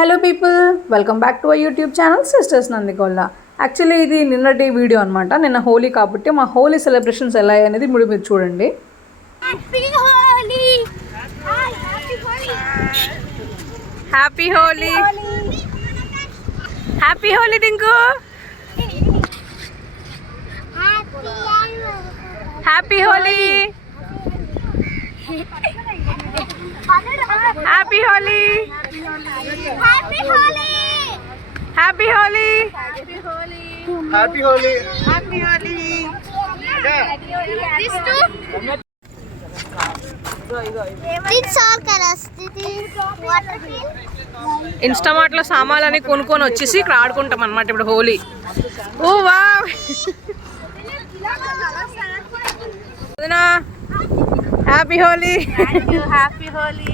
Hello people, welcome back to our YouTube channel sisters Nandikonda. Actually ఇది నిన్నటి video అనమాట. నిన్న హోలీ కాబట్టి మా హోలీ సెలబ్రేషన్స్ ఎలా అనేది మీరు చూడండి. Happy Holi, happy Holi Tinku, happy Holi, happy Holi, happy Holi, happy Holi, happy Holi, happy Holi. ఇన్స్టామార్ట్లో సామాన్లని కొనుక్కొని వచ్చేసి ఇక్కడ ఆడుకుంటాం అనమాట ఇప్పుడు Holi. Oh wow, happy Holi, happy Holi,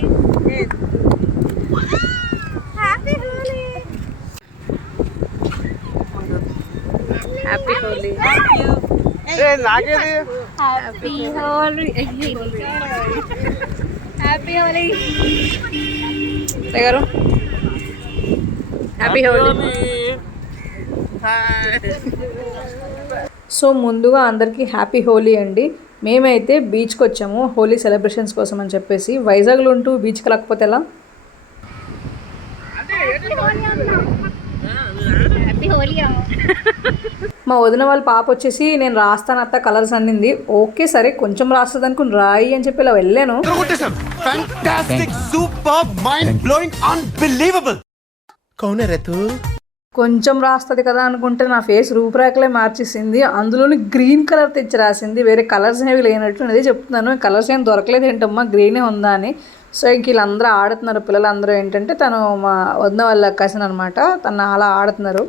happy Holi, happy Holi, happy Holi, happy Holi గారు, హ్యాపీ హోలీ. సో ముందుగా అందరికీ హ్యాపీ హోలీ అండి. మేమైతే బీచ్కి వచ్చాము హోలీ సెలబ్రేషన్స్ కోసం అని చెప్పేసి. వైజాగ్లో ఉంటూ బీచ్కి రాకపోతే ఎలా? మా వదిన వాళ్ళ పాప వచ్చేసి నేను రాస్తాను అత్త కలర్స్ అన్నింది. ఓకే సరే కొంచెం రాస్తుంది అనుకుని రాయి అని చెప్పి ఇలా వెళ్ళాను. కొంచెం రాస్తుంది కదా అనుకుంటే నా ఫేస్ రూపురేఖలే మార్చేసింది. అందులోని గ్రీన్ కలర్ తెచ్చి రాసింది. వేరే కలర్స్ అనేవి లేనట్టు అదే చెప్తున్నాను. కలర్స్ ఏం దొరకలేదు ఏంటమ్మా, గ్రీనే ఉందా అని. సో ఇంక వీళ్ళందరూ ఆడుతున్నారు. పిల్లలందరూ ఏంటంటే తను మా వదిన వాళ్ళ కజిన్ అనమాట, తను అలా ఆడుతున్నారు.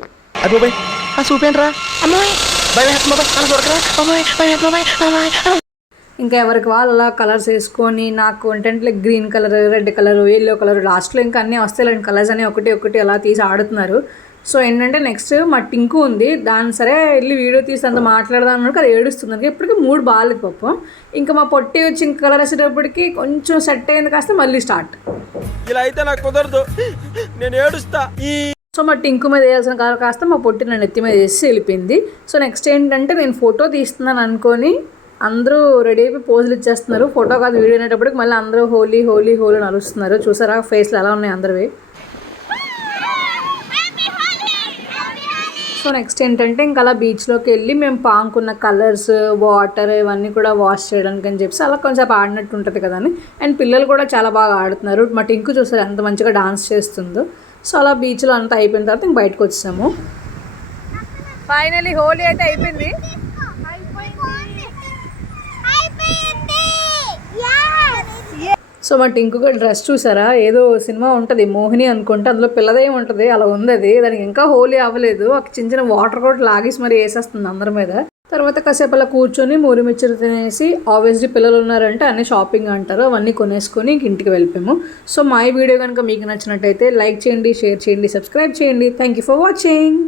ఇంకా ఎవరికి వాళ్ళు అలా కలర్స్ వేసుకొని నాకు ఏంటంటే green colour, red colour, yellow colour, లాస్ట్లో ఇంకా అన్నీ వస్తాయి కలర్స్ అని ఒకటి ఒకటి అలా తీసి ఆడుతున్నారు. సో ఏంటంటే నెక్స్ట్ మా టింకు ఉంది, దాన్ని సరే వెళ్ళి వీడియో తీసి అంత మాట్లాడదాం అన్నాడు. అది ఏడుస్తుంది. ఇప్పటికీ మూడు బాగాలేదు పాపం. ఇంకా మా పొట్టి వచ్చి ఇంక కలర్ వేసేటప్పటికి కొంచెం సెట్ అయింది, కాస్త మళ్ళీ స్టార్ట్. ఇలా అయితే నాకు కుదరదు, నేను ఏడుస్తా. సో మా టింకు మీద వేయాల్సిన కలర్ కాస్త మా పొట్టి నన్ను ఎత్తి మీద వేసి వెళ్ళిపోయింది. సో నెక్స్ట్ ఏంటంటే నేను ఫోటో తీస్తున్నాను అనుకొని అందరూ రెడీ అయిపోయి పోజులు ఇచ్చేస్తున్నారు. ఫోటో కాదు వీడియో అనేటప్పటికి మళ్ళీ అందరూ హోలీ హోలీ హోలీ నడుస్తున్నారు. చూసారా ఫేస్లు ఎలా ఉన్నాయి అందరివి. సో నెక్స్ట్ ఏంటంటే ఇంకా అలా బీచ్లోకి వెళ్ళి మేము పాంకున్న కలర్స్, వాటర్ ఇవన్నీ కూడా వాష్ చేయడానికి అని చెప్పి అలా కొంచెం ఆడినట్టు ఉంటుంది కదా అని. అండ్ పిల్లలు కూడా చాలా బాగా ఆడుతున్నారు. మా టింకు చూసారు ఎంత మంచిగా డాన్స్ చేస్తుందో. సో అలా బీచ్లో అంతా అయిపోయిన తర్వాత ఇంక బయటకు వచ్చాము. ఫైనలీ హోలీ అయితే అయిపోయింది. సో మా టింకు డ్రెస్ చూసారా, ఏదో సినిమా ఉంటుంది మోహిని అనుకుంటే, అందులో పిల్లదే ఉంటుంది అలా ఉంది. అది దానికి ఇంకా హోలీ అవ్వలేదు. ఒక చిన్న చిన్న వాటర్ కూడా లాగేసి మరి వేసేస్తుంది అందరి మీద. తర్వాత కాసేపు అలా కూర్చొని మూరిమిచ్చరు తినేసి, ఆబ్వియస్లీ పిల్లలు ఉన్నారంటే అన్ని షాపింగ్ అంటారు, అవన్నీ కొనేసుకొని ఇంటికి వెళ్ళిపోయాము. సో మా ఈ వీడియో కనుక మీకు నచ్చినట్టయితే లైక్ చేయండి, షేర్ చేయండి, సబ్స్క్రైబ్ చేయండి. Thank you for watching.